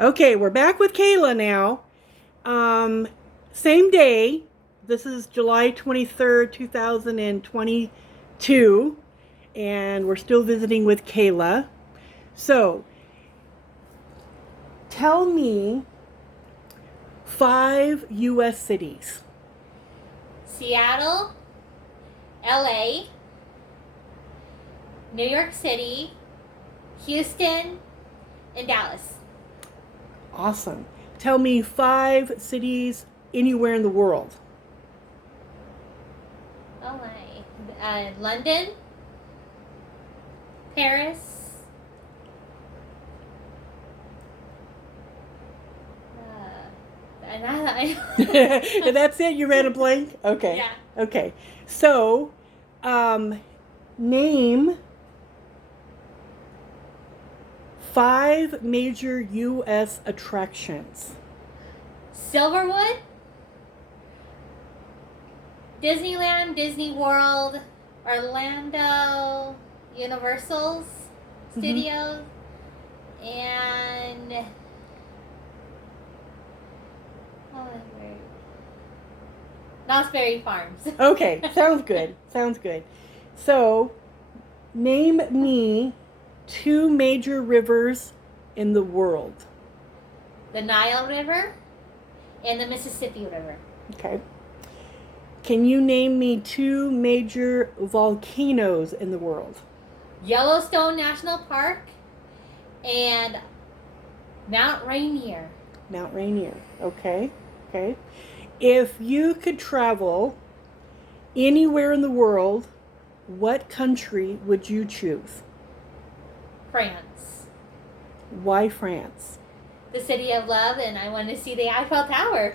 Okay, we're back with Kayla now. Um, Same day. This is July 23rd, 2022, and we're still visiting with Kayla. So, tell me five U.S. cities. Seattle, LA, New York City, Houston, and Dallas. Awesome. Tell me five cities anywhere in the world. Oh my. London, Paris, And that's it? You ran a blank? Okay. yeah. Okay. So, um, name five major U.S. attractions. Silverwood, Disneyland, Disney World, Orlando, Universal's Studios, and oh, Knott's Berry Farms. Okay, sounds good. Sounds good. So, name me two major rivers in the world. The Nile River and the Mississippi River. Okay. Can you name me two major volcanoes in the world? Yellowstone National Park and Mount Rainier. Mount Rainier. Okay. Okay. If you could travel anywhere in the world, what country would you choose? France. Why France? The city of love, and I want to see the Eiffel Tower.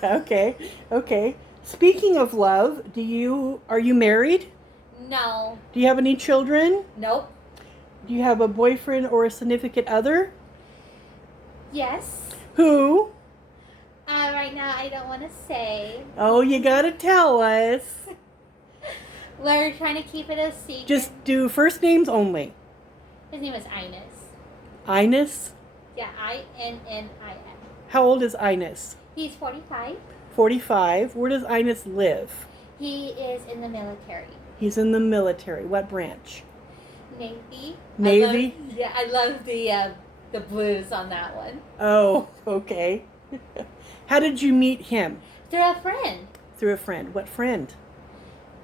Okay. Okay. Speaking of love, are you married? No. Do you have any children? Nope. Do you have a boyfriend or a significant other? Yes. Who? Right now, I don't want to say. Oh, you gotta tell us. We're trying to keep it a secret. Just do first names only. His name is Ines. Ines? Yeah, Innis. How old is Ines? He's 45. 45. Where does Ines live? He is in the military. He's in the military. What branch? Navy. Navy? I love the blues on that one. Oh, okay. How did you meet him? Through a friend. Through a friend. What friend?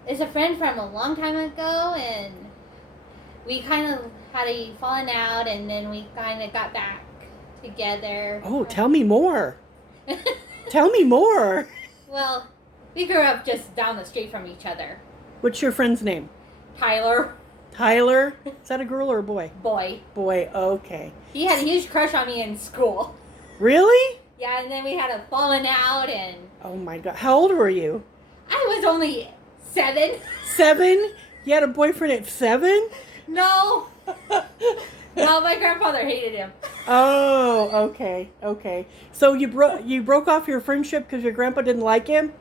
It's a friend from a long time ago, and we kind of had a falling out, and then we kind of got back together. Oh, tell me more. Tell me more. Well, we grew up just down the street from each other. What's your friend's name? Tyler. Tyler? Is that a girl or a boy? Boy. Boy, okay. He had a huge crush on me in school. Really? Yeah, and then we had a falling out, and Oh my God. How old were you? I was only 7. 7? You had a boyfriend at 7? No. No, my grandfather hated him. Oh, okay, okay. So you broke off your friendship because your grandpa didn't like him?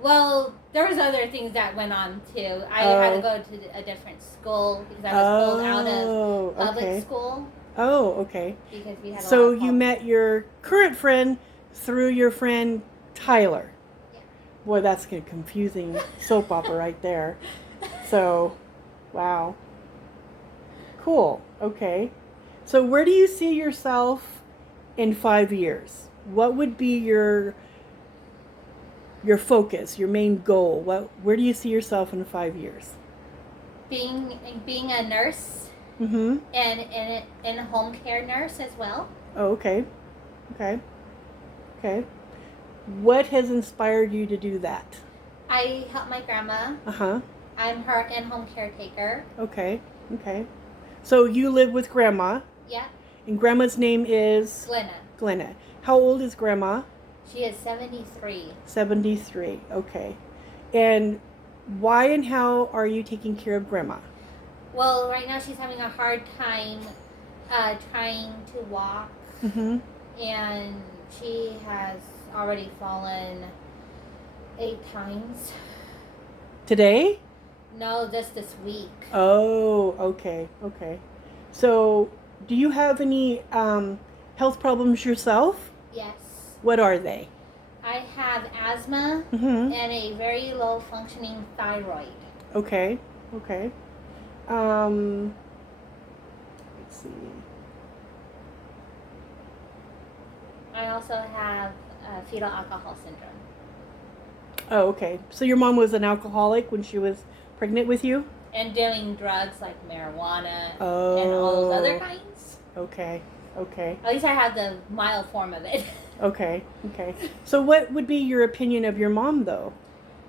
Well, there was other things that went on too. I had to go to a different school because I was pulled out of public school. Oh, okay. Because we had a So lot of you met your current friend through your friend Tyler. Yeah. Boy, that's a confusing soap opera right there. So, wow. Cool. Okay. So where do you see yourself in 5 years? What would be your focus, your main goal? Where do you see yourself in 5 years? being a nurse Mm-hmm. and a home care nurse as well. Oh, okay. Okay. Okay. What has inspired you to do that? I help my grandma. Uh-huh. I'm her in-home caretaker. Okay. Okay. So you live with Grandma, Yeah, and Grandma's name is Glenna. Glenna. How old is Grandma? She is 73. 73. Okay. And why and how are you taking care of Grandma? Well, right now she's having a hard time trying to walk, Mm-hmm. and she has already fallen 8 times. Today? No, just this week. Oh, okay. Okay. So do you have any health problems yourself? Yes. What are they? I have asthma Mm-hmm. and a very low functioning thyroid. Okay. Okay. Let's see. I also have fetal alcohol syndrome. Oh, okay. So your mom was an alcoholic when she was pregnant with you? And doing drugs like marijuana Oh. and all those other kinds. Okay. Okay. At least I have the mild form of it. Okay. Okay. So what would be your opinion of your mom, though,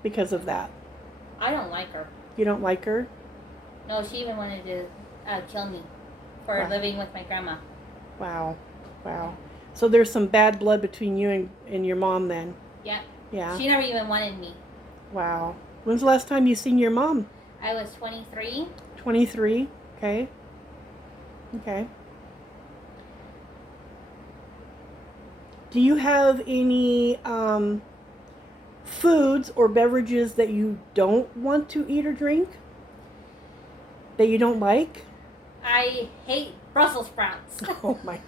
because of that? I don't like her. You don't like her? No, she even wanted to kill me for Wow. living with my grandma. Wow. Wow. So there's some bad blood between you and your mom then? Yep. Yeah. She never even wanted me. Wow. When's the last time you seen your mom? I was 23. 23. Okay. Okay. Do you have any foods or beverages that you don't want to eat or drink? That you don't like? I hate Brussels sprouts. Oh my.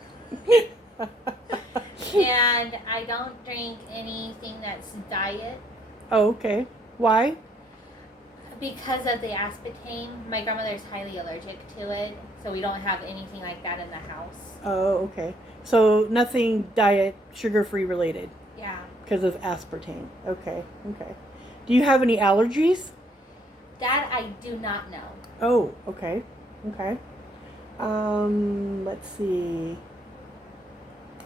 And I don't drink anything that's diet. Oh, okay. Why? Because of the aspartame. My grandmother's highly allergic to it, so we don't have anything like that in the house. Oh, okay. So nothing diet, sugar-free related Yeah. because of aspartame. Okay, okay. Do you have any allergies? That I do not know. Oh, okay, okay. Let's see.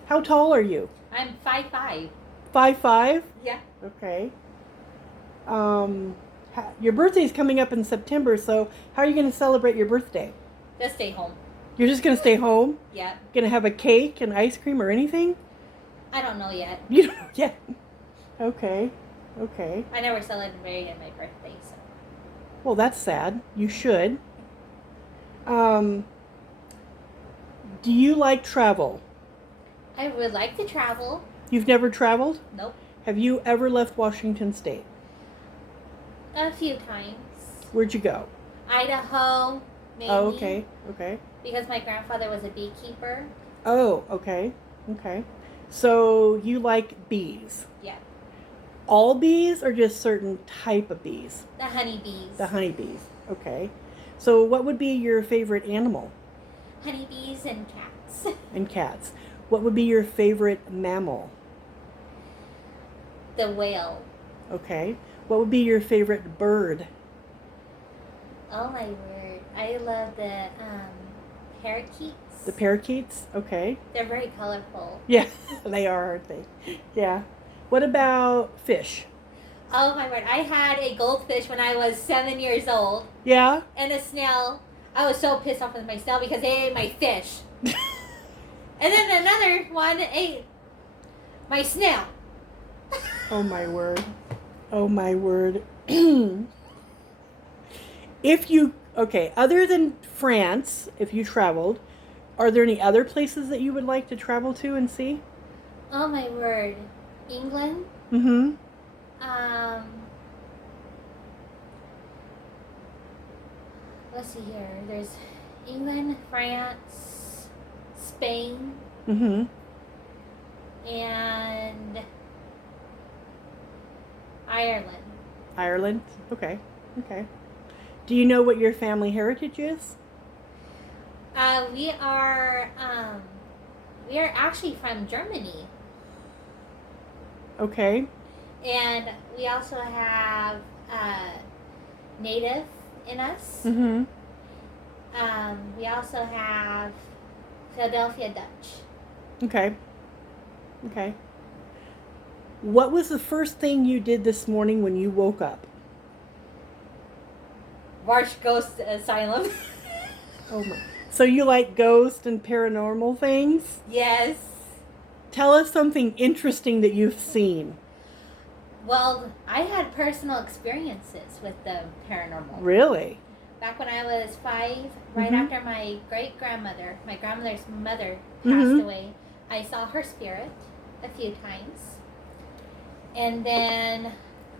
How tall are you? I'm 5'5". 5'5"? Yeah. Okay. Your birthday's coming up in September, so how are you going to celebrate your birthday? Just stay home. You're just going to stay home? Yeah. Going to have a cake and ice cream or anything? I don't know yet. You don't know yet. Okay. Okay. I never celebrated my birthday, so. Well, that's sad. You should. Do you like travel? I would like to travel. You've never traveled? Nope. Have you ever left Washington State? A few times. Where'd you go? Idaho, maybe. Oh, okay. Okay. Because my grandfather was a beekeeper. Oh, okay. Okay. So you like bees? Yeah. All bees or just certain type of bees? The honeybees. The honeybees. Okay. So what would be your favorite animal? Honeybees and cats. And cats. What would be your favorite mammal? The whale. Okay. What would be your favorite bird? Oh my word. I love the parakeets. The parakeets? Okay. They're very colorful. Yeah, they are, aren't they? Yeah. What about fish? Oh my word. I had a goldfish when I was 7 years old. Yeah? And a snail. I was so pissed off with my snail because they ate my fish. And then another one ate my snail. Oh my word. Oh my word. Okay, other than France, if you traveled, are there any other places that you would like to travel to and see? Oh my word. England. Mm-hmm. Let's see here. There's England, France, Spain, Mm-hmm. and Ireland. Ireland? Okay. Okay. Do you know what your family heritage is? We are actually from Germany, Okay. and we also have native in us. Mm-hmm. We also have Philadelphia Dutch. Okay. Okay. What was the first thing you did this morning when you woke up? March Ghost Asylum. Oh my. So you like ghost and paranormal things? Yes. Tell us something interesting that you've seen. Well, I had personal experiences with the paranormal. Really? Back when I was 5, right Mhm. after my great-grandmother, my grandmother's mother, passed Mhm. away, I saw her spirit a few times. And then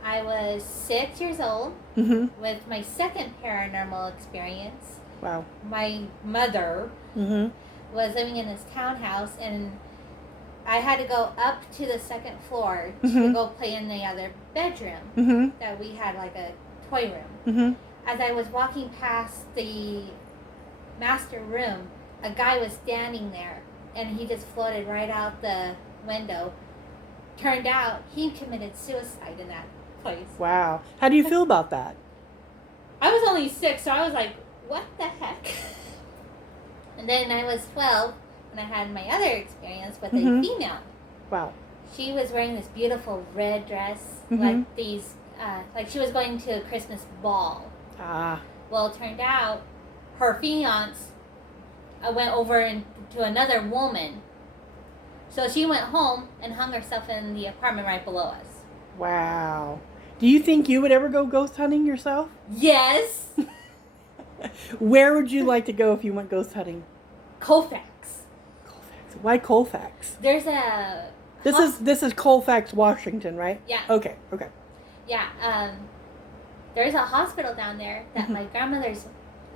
I was 6 years old Mm-hmm. with my second paranormal experience. Wow. My mother Mm-hmm. was living in this townhouse, and I had to go up to the second floor to Mhm. go play in the other bedroom Mm-hmm. that we had, like a toy room. Mm-hmm. As I was walking past the master room, a guy was standing there, and he just floated right out the window. Turned out he committed suicide in that place. Wow. How do you feel about that? I was only 6, so I was like, what the heck? And then I was 12 when I had my other experience with Mhm. a female. Wow. She was wearing this beautiful red dress, Mhm. like these, like she was going to a Christmas ball. Ah. Well, it turned out her fiance went over to another woman. So she went home and hung herself in the apartment right below us. Wow. Do you think you would ever go ghost hunting yourself? Yes. Where would you like to go if you went ghost hunting? Colfax. Colfax. Why Colfax? There's a... This is Colfax, Washington, right? Yeah. Okay. Yeah, there's a hospital down there that Mhm. my grandmother's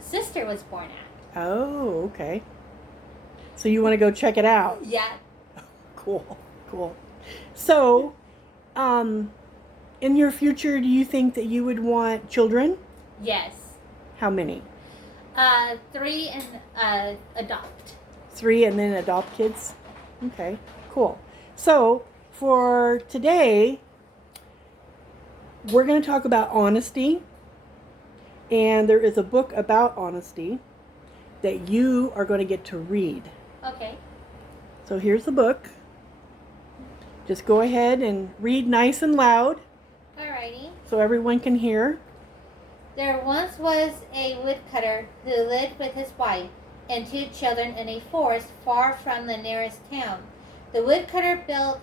sister was born at. Oh, okay. So you want to go check it out? Yeah. Cool. So, in your future, do you think that you would want children? Yes. How many? 3 and adopt. 3 and then adopt kids? Okay, cool. So, for today, we're going to talk about honesty. And there is a book about honesty that you are going to get to read. Okay. So here's the book. Just go ahead and read nice and loud Alrighty. so everyone can hear. There once was a woodcutter who lived with his wife and 2 children in a forest far from the nearest town. The woodcutter built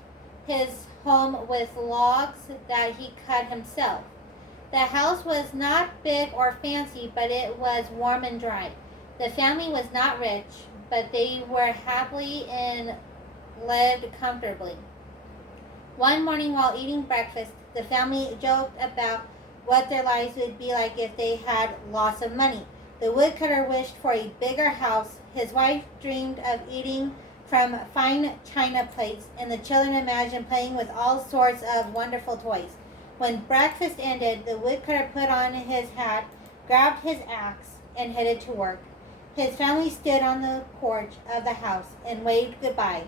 his home with logs that he cut himself. The house was not big or fancy, but it was warm and dry. The family was not rich, but they were happy and lived comfortably. One morning while eating breakfast, the family joked about what their lives would be like if they had lots of money. The woodcutter wished for a bigger house. His wife dreamed of eating from fine china plates, and the children imagined playing with all sorts of wonderful toys. When breakfast ended, the woodcutter put on his hat, grabbed his axe, and headed to work. His family stood on the porch of the house and waved goodbye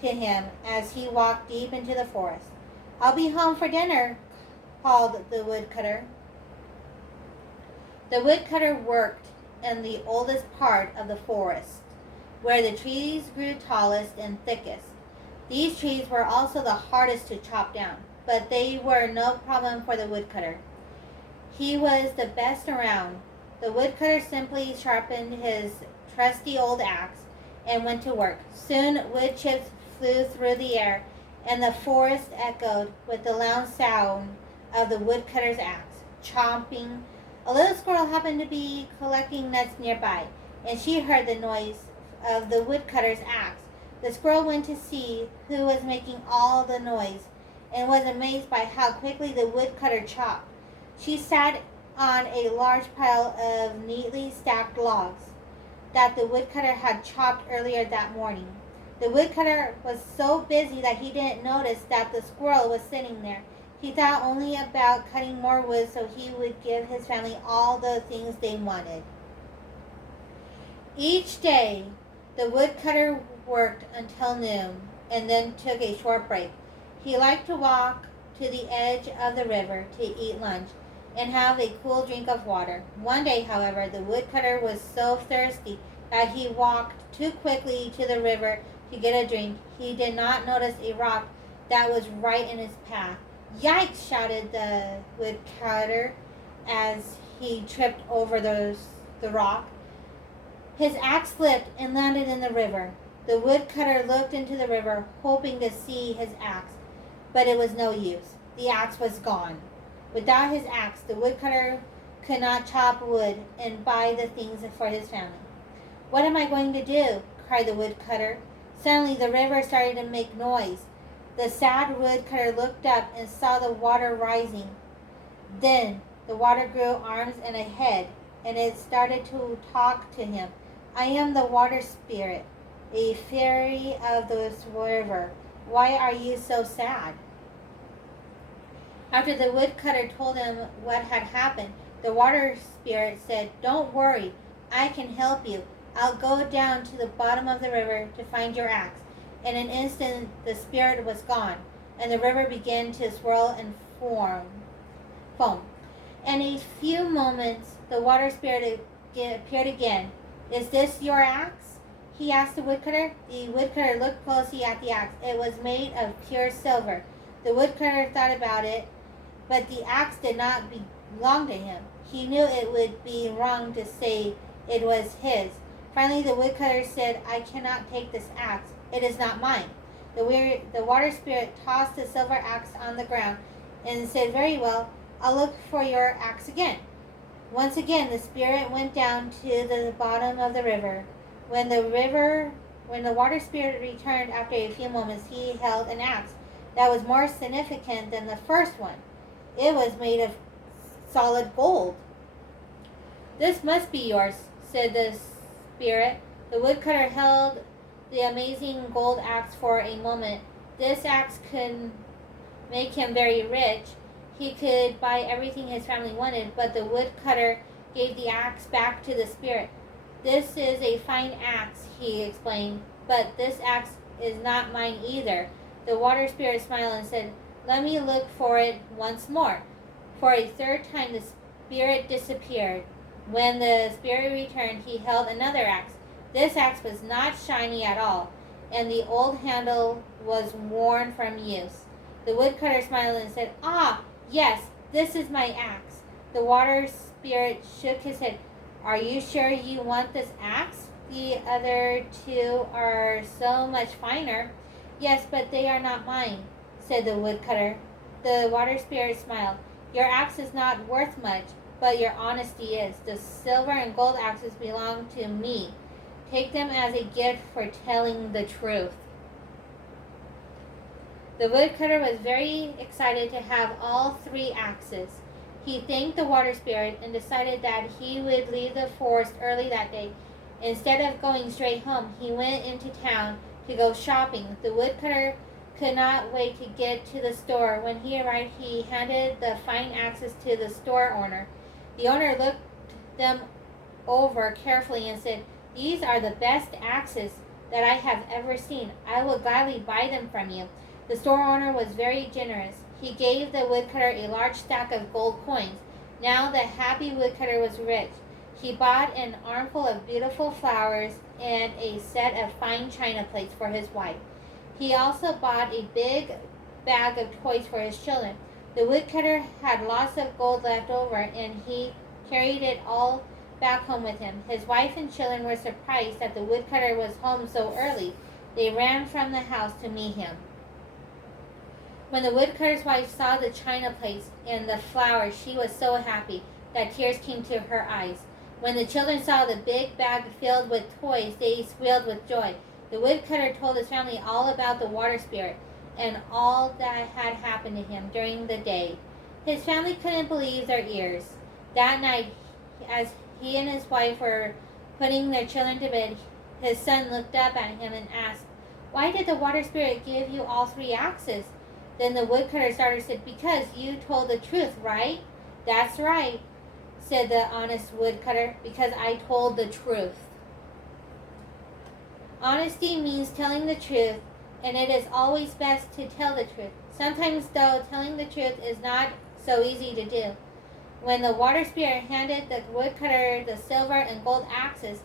to him as he walked deep into the forest. "I'll be home for dinner," called the woodcutter. The woodcutter worked in the oldest part of the forest, where the trees grew tallest and thickest. These trees were also the hardest to chop down, but they were no problem for the woodcutter. He was the best around. The woodcutter simply sharpened his trusty old axe and went to work. Soon wood chips flew through the air, and the forest echoed with the loud sound of the woodcutter's axe chomping. A little squirrel happened to be collecting nuts nearby, and she heard the noise of the woodcutter's axe. The squirrel went to see who was making all the noise, and was amazed by how quickly the woodcutter chopped. She sat on a large pile of neatly stacked logs that the woodcutter had chopped earlier that morning. The woodcutter was so busy that he didn't notice that the squirrel was sitting there. He thought only about cutting more wood so he would give his family all the things they wanted. Each day, the woodcutter worked until noon and then took a short break. He liked to walk to the edge of the river to eat lunch and have a cool drink of water. One day, however, the woodcutter was so thirsty that he walked too quickly to the river to get a drink. He did not notice a rock that was right in his path. "Yikes!" shouted the woodcutter as he tripped over the rock. His axe slipped and landed in the river. The woodcutter looked into the river, hoping to see his axe, but it was no use. The axe was gone. Without his axe, the woodcutter could not chop wood and buy the things for his family. "What am I going to do?" cried the woodcutter. Suddenly the river started to make noise. The sad woodcutter looked up and saw the water rising. Then the water grew arms and a head, and it started to talk to him. "I am the water spirit. a fairy of this river. Why are you so sad? After the woodcutter told him what had happened, the water spirit said, Don't worry, I can help you. I'll go down to the bottom of the river to find your axe. In an instant, the spirit was gone, and the river began to swirl and foam. In a few moments, the water spirit appeared again. Is this your axe? He asked the woodcutter. The woodcutter looked closely at the axe. It was made of pure silver. The woodcutter thought about it, but the axe did not belong to him. He knew it would be wrong to say it was his. Finally, the woodcutter said, I cannot take this axe. It is not mine. The water spirit tossed the silver axe on the ground and said, Very well, I'll look for your axe again. Once again, the spirit went down to the bottom of the river. When the water spirit returned after a few moments, he held an axe that was more significant than the first one. It was made of solid gold. This must be yours, said the spirit. The woodcutter held the amazing gold axe for a moment. This axe could make him very rich. He could buy everything his family wanted, but the woodcutter gave the axe back to the spirit. This is a fine axe, he explained, but this axe is not mine either. The water spirit smiled and said, Let me look for it once more. For a third time, the spirit disappeared. When the spirit returned, he held another axe. This axe was not shiny at all, and the old handle was worn from use. The woodcutter smiled and said, Ah, yes, this is my axe. The water spirit shook his head. Are you sure you want this axe? The other two are so much finer. Yes, but they are not mine, said the woodcutter. The water spirit smiled. Your axe is not worth much, but your honesty is. The silver and gold axes belong to me. Take them as a gift for telling the truth. The woodcutter was very excited to have all three axes. He thanked the water spirit and decided that he would leave the forest early that day. Instead of going straight home, he went into town to go shopping. The woodcutter could not wait to get to the store. When he arrived, he handed the fine axes to the store owner. The owner looked them over carefully and said, These are the best axes that I have ever seen. I will gladly buy them from you. The store owner was very generous. He gave the woodcutter a large stack of gold coins. Now the happy woodcutter was rich. He bought an armful of beautiful flowers and a set of fine china plates for his wife. He also bought a big bag of toys for his children. The woodcutter had lots of gold left over, and he carried it all back home with him. His wife and children were surprised that the woodcutter was home so early. They ran from the house to meet him. When the woodcutter's wife saw the china plates and the flowers, she was so happy that tears came to her eyes. When the children saw the big bag filled with toys, they squealed with joy. The woodcutter told his family all about the water spirit and all that had happened to him during the day. His family couldn't believe their ears. That night, as he and his wife were putting their children to bed, his son looked up at him and asked, Why did the water spirit give you all three axes? Then the woodcutter said, Because you told the truth, right? That's right, said the honest woodcutter, because I told the truth. Honesty means telling the truth, and it is always best to tell the truth. Sometimes, though, telling the truth is not so easy to do. When the water spirit handed the woodcutter the silver and gold axes,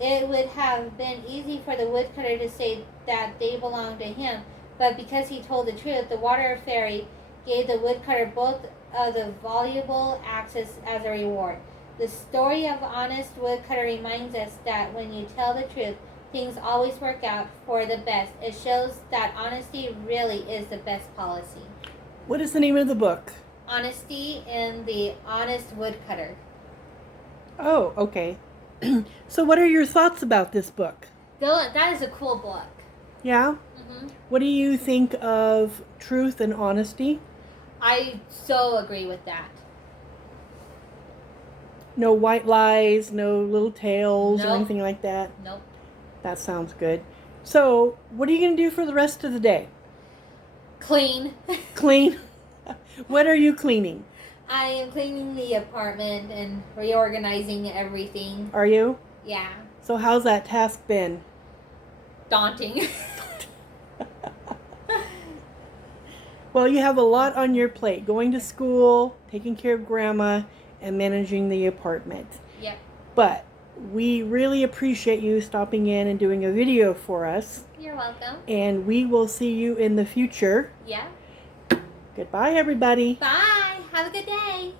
it would have been easy for the woodcutter to say that they belonged to him, but because he told the truth, the water fairy gave the woodcutter both of the valuable axes as a reward. The story of honest woodcutter reminds us that when you tell the truth, things always work out for the best. It shows that honesty really is the best policy. What is the name of the book? Honesty and the Honest Woodcutter. Oh, okay. So what are your thoughts about this book? That is a cool book. Yeah? Mm-hmm. What do you think of truth and honesty? I so agree with that. No white lies, no little tales or Nope. anything like that? Nope. That sounds good. So, what are you going to do for the rest of the day? Clean. Clean? What are you cleaning? I am cleaning the apartment and reorganizing everything. Are you? Yeah. So, how's that task been? Daunting. Well, you have a lot on your plate. Going to school, taking care of grandma, and managing the apartment. Yep. But we really appreciate you stopping in and doing a video for us. You're welcome. And we will see you in the future. Yeah. Goodbye, everybody. Bye. Have a good day.